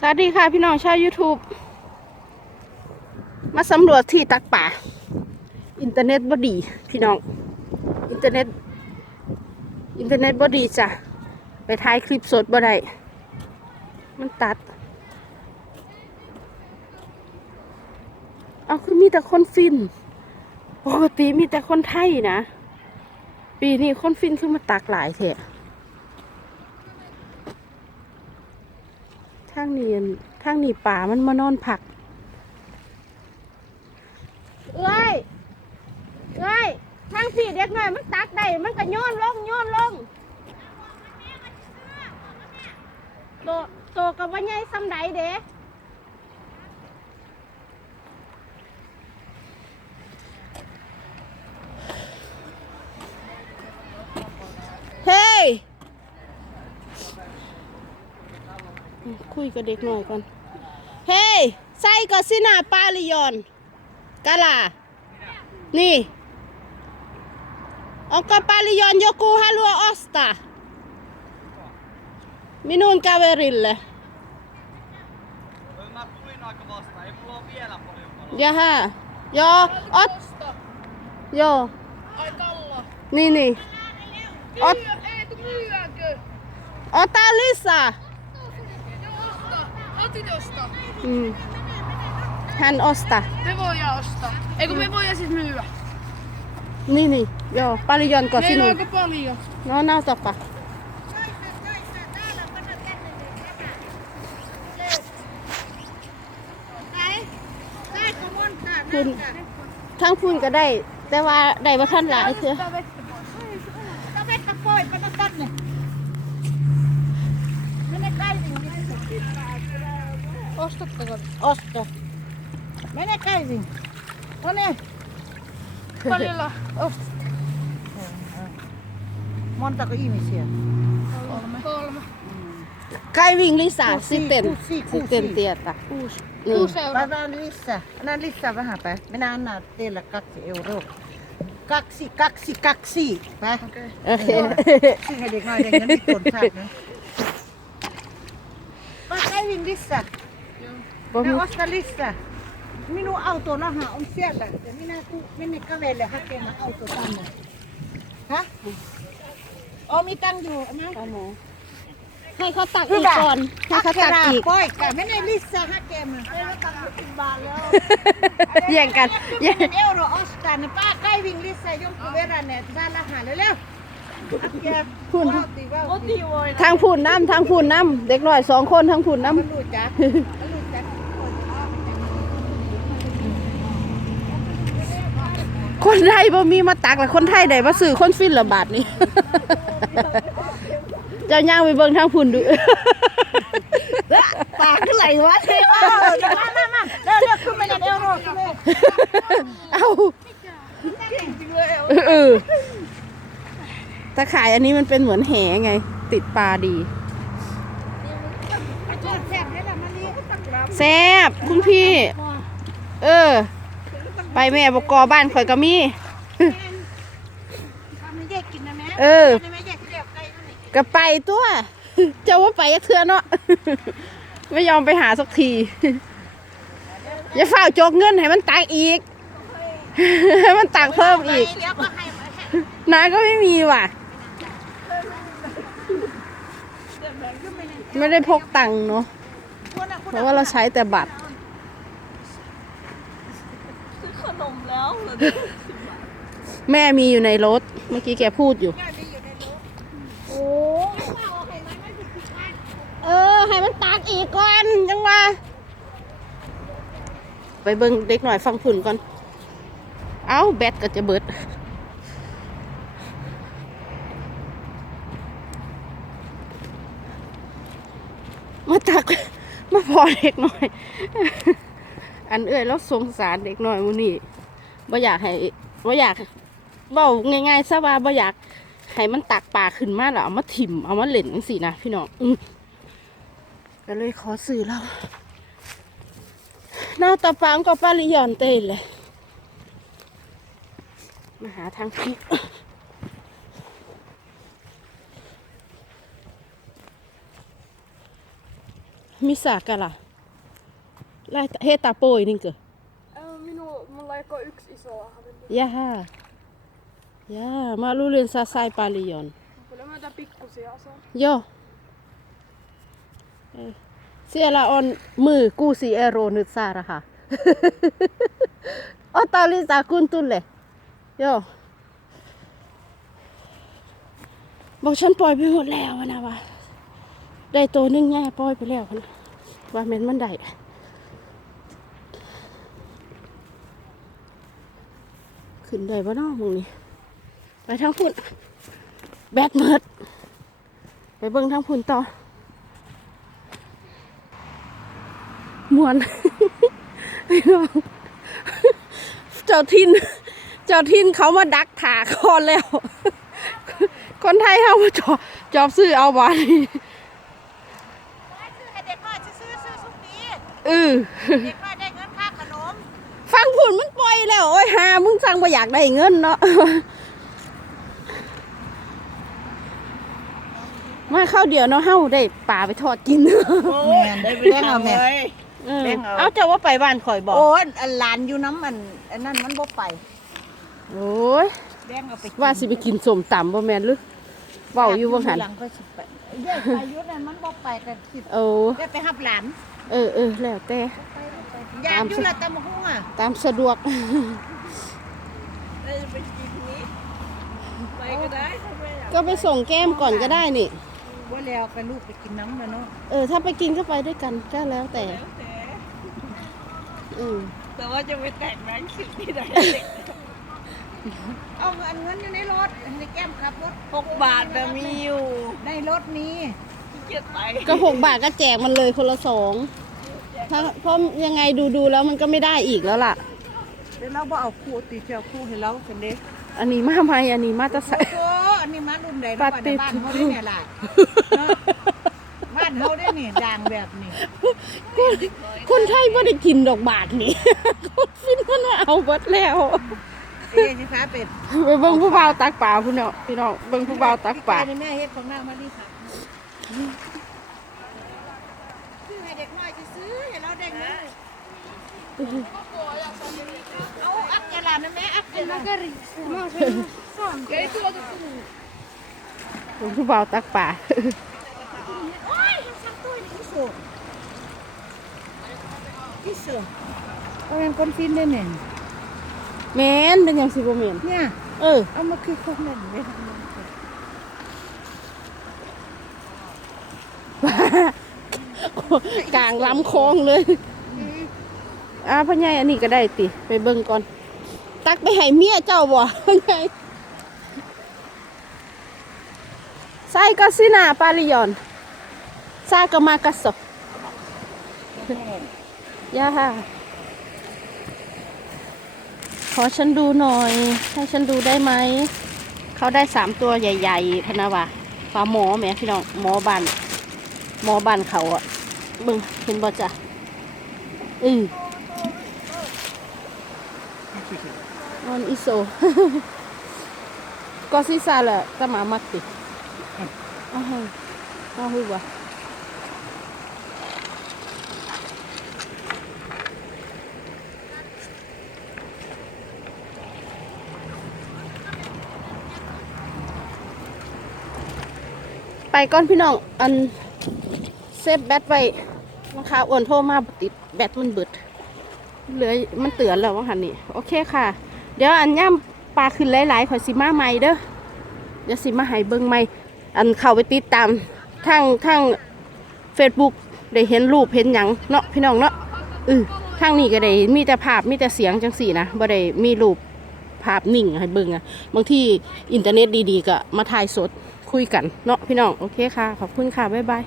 สวัสดีค่ะพี่น้องชาว YouTube มาสำรวจที่ตักป่า อินเทอร์เน็ตบดี พี่น้อง อินเทอร์เน็ต อินเทอร์เน็ตบดีจ้ะ ไปถ่ายคลิปสดบ่ได้ มันตัด เอาคือมีแต่คนฟิน ปกติมีแต่คนไทยนะ ปีนี้คนฟินคือมาตักหลายแท้ง นี้อันทางนี่ป่ามันมานอนผักเอ้ยเอ้ยทางผีเด็กหน่อยมันตักได้มันก็โยนลงโยนลงโตโตกับว่าไงซ้ำใดเด้ คุยกับเด็กหน่อยก่อน เฮ้ยใส่ก็สินาปาลิยอนกะลา นี่ออกกับปาลิยอนโยกูฮัลัวออสตาminun kaverille. Mä tulin aika vasta, ei mulla ole vielä paljon paljon. Jaha. Joo, ot. Joo. Ai Kalla. Niin, niin. Ot, Myy, ei tu myydäänkö? ota lisää. Joo, osta. Otit osta. Mm. Hän ostaa. Me voidaan ostaa. Eikö me voidaan siis myyä? Niin, niin. Joo, paljonko Meillä on sinun? aika paljon. No, nautapa. Kun, ทั้งพุ่นก็ได้ แต่ว่าได้มาท่านหลายเถอะ Ostatteko? Osta. Mene Kaivin. No niin. Paljolla? Montako ihmisiä? Kolme. Kolme. ใกล้วิ่งลิซ่า Kuusi, สิเต็น kuusi, สิ kuusi. เต็นเตียตะ Kuusi. Mm. Kuusi euroa. Annan lisää. Annan lisää vähän päin. Minä annan teille kaksi euroa. Kaksi, kaksi, kaksi. Päin. โอเค Siihen ด็กน้อยเด็กนั้นมีคนชาตินะ Mä kävin lisää. บ่ Mä มี ostan lisää. Minun auto naha on siellä. Ja minä tu- menen kävelle hakemaan auto tänne. Häh? On mitään juu. Mä เอาหมูให้เขาตักอีกก่อนให้เขาตัก Hakeraa อีก poika. Mene lisää hakemaan. แย่งกันแย่ง10 euro ostaa, niin pää kaivin lisää jonkun verran, niin että saa rahaa. Älä. Äkkiä Kun- vauhti, vauhti. ทางพุ่นน้ำทางพุ่นน้ำเด็กหน่อยสองคนทางพุ่นน้มันรู้จักมันรู้จักำ คนไทยบ่มีมาตักแล้วคนไทยได้มาซื้อคนฟินละบาทนี่ เจ้าย่างไปเบิ่งทางพุ่นดูปากไหลวะเท่มามามาเร็วเร็วขึ้นมาเนี่ยเอวโรขึ้นมาเอ้าเออตะข่ายอันนี้มันเป็นเหมือนแหไง ติดปลาดีแซ่บได้ละมันนี่แซ่บคุณพี่ เออ ไปแม่บกอบ้านข่อยก็มีทำให้แยกกินนะแม่เออไม่แยกเรียบไก่นั่นนี่ก็ไปตัวเจ้าว่าไปยักเทือเนาะไม่ยอมไปหาสักที อย่าฝ้าวโจกเงินให้มันตักอีก ให้มันตักเพิ่มอีกเดี๋ยวก็ให้มาให้น้าก็ไม่มีว่ะ ไม่ได้พกตังค์เนาะคุณน่ะคุณเพราะว่าเราใช้แต่บัตร แม่มีอยู่ในรถ เมื่อกี้แกพูดอยู่ โอ้เออ ให้มันตากอีกก่อนจังว่าไปเบิ่งเด็กหน่อยฟังผุ่นก่อน เอ้า แบตก็จะเบิดมาตักมาพอเด็กหน่อย อันเอ่ยแล้วสงสารเด็กหน่อยมูนี่ บ่อยากให้บ่อยากเบาง่ายๆซะว่าบ่อยากให้มันตักปลาขึ้นมาแล้วเอามาถิ่มเอามาเล่นจังซี่นะพี่น้องอืก็เลยขอสื่อเราเนาตะปังก็ปาลิยอนเตนเลยมาหาทางพิกห missä kala? Lähtä, heitä poi niinkö? Minun, mulla ei ole yksi iso ahveni. Jaha. Jaa, mä luulin sä sai paljon. Kyllä mä näitä pikkusia saan. Joo. Ei. Siellä on myy kuusi euroa nyt saa rahaa. Ota lisää kun tulee. Joo. บอกฉันปล่อยไปหมดแล้วนะวะได้ตัวหนึงแง่ปล่อยไปแล้วนะว่าเม็นมันได้ ขึ้นได้บ่เน้องมึงนี่ไปทางพุ่นแบตเมิดไปเบิ่งทางพุ่นต่อมวนพี่น้องเจ้าทิน เจ้าทินเขามาดักถาคอนแล้ว คนไทยเขามาจอบจอบซื้อเอาไว้ซื้อให้เด็กน้อยซื้อซื้อสุกี้เออ ฟังผุนมันปล่อยแล้ว โอ้ยหามึงสั่งมาอยากได้เงินเนาะมาเข้าวเดียวเนาะเฮาได้ป่าไปทอดกิน แม่นได้ไปได้เอาแม่เออแบ่งเอา เอาเจ้าว่าไปบ้านข่อยบอกโอ้ยอันหลานอยู่น้ำมันอันนั้นมันบ่ไปโอ้ยแบ่งเอาไปกินว่าสิไปกินสมตำบ่แม่นหรือเว้าอยู่บ่หันหลังก็สิไปเดี๋ยวไปอยุทนั้นมันบ่ไปกันสิโอ้ได้ไปหับหลาน เออเออแล้วแต่ ยานอยู่ละตำบักหุ่งอะตามสะดวกไปก็ได้ถ้าไม่อยากก็ไปส่งแก้มก่อนก็ได้นี่ ว่าแล้วไปลูกไปกินน้ำแล้วเนาะเออ ถ้าไปกินก็ไปด้วยกันก็แล้วแต่อืมแต่ว่าจะไปแตกแบงค์สิบที่ไหนเอาอันเงินอยู่ในรถในแก้มขับรถหกบาทแต่มีอยู่ในรถนี้ขี้เกียจไปก็หกบาทก็แจกมันเลยคนละสอง ถ้าเพราะยังไงดูดูๆแล้วมันก็ไม่ได้อีกแล้วล่ะ เดี๋ยวเราบ่เอาคู่ตีเจ้าคู่ให้เราคนเด้อันนี้มาไหมอันนี้มาจะใส่ โอ้อันนี้มารุ่นใดปแล้วฏิบ้านเขาได้เนี่ยล่ะเนาะบ้านเขาได้เนี่ยด่างแบบนี้คนคนไทยไม่ได้กินดอกบาทนี่ คนฟินมันว่าเอาเบิดแล้ว เอ๊ะสิฟ้าเป็ดไปเบิ่งผู้บ่าวตักป่าพี่น้องพี่น้องเบิ่งผู้บ่าวตักป่า พี่ไนี่แม่เฮ็ดของนางมาดีค่ะซื้อให้ เด็กน้อยสิซื้อให้เราได้เงินเอาอักยาลานะแม่อักยาลาเฮ้ยตัวจะกูเบิ่งผู้บ่าตักป่า โอ้ยสักตัวนี่ที่สุดที่สุดเอาเป็นคนฟินได้เนี่ยแม่นเป็นหยังสิบ่แม่นเนี่ย เออ เอามาคือคนนั่นไว้ทำไม กลางลำคลองเลยอ่าพ่อใหญ่อันนี้ก็ได้ติ ไปเบิ่งก่อน ตักไปให้เมียเจ้าบ่พ่อใหญ่ใส่ก็สินาปาลิยอนซาก็มากระสบย่าขอฉันดูหน่อย ให้ฉันดูได้ไหม เขาได้สามตัวใหญ่ ๆพะนะวะปลาหมอแหม่พี่น้องหมอบันหมอบ้านเขาอะ เบิ่งเห็นบ่จ้ะอือออนอิโซก็ซิซาแหละตะหมามักติอ้าวอ้าวฮู้บ่ไปก่อนพี่น้องอัน ซฟแบตไว้ราคาอ้วนโทรมาติดแบตมันเบิดเหลือมันเตือนแล้วว่าหันนี่โอเคค่ะ เดี๋ยวอันย่ำปลาขึ้นหลายๆขอสิมาใหม่เด้อเดี๋ยวสิมาให้เบิ่งใหม่อันเข้าไปติดตามทางทางเฟซบุ๊กได้เห็นรูปเห็นหยังเนาะพี่น้องเนาะอือทางนี้ก็ได้มีแต่ภาพมีแต่เสียงจังสี่นะบ่ได้มีรูปภาพนิ่งให้เบิ่งอะบางที่อินเทอร์เน็ตดีๆ ก็มาถ่ายสดคุยกันเนาะพี่น้อง โอเคค่ะ ขอบคุณค่ะ บ๊ายบาย